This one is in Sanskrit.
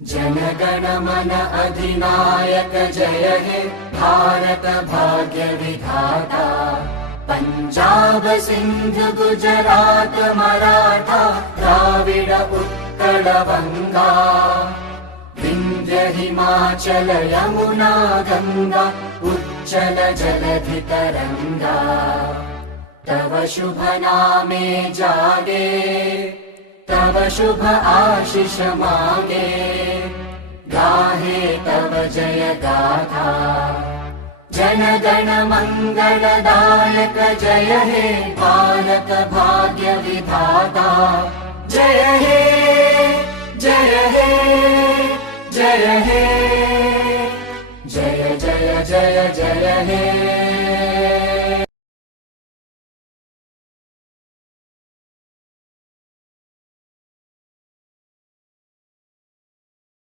जनगण मन अधिनायक जय हे भारत भाग्य विधाता। पंजाब सिंध गुजरात मराठा द्राविड उत्कल बंगा। विंध्य हिमाचल यमुना गंगा उच्चल जलधि तरंगा। तव शुभ नामे जागे तव शुभ आशीष मांगे। गाहे तव जय गाथा जनगण मंगलदायक जय हे भारत भाग्य विधाता। जय हे जय हे जय हे जय जय जय जय हे।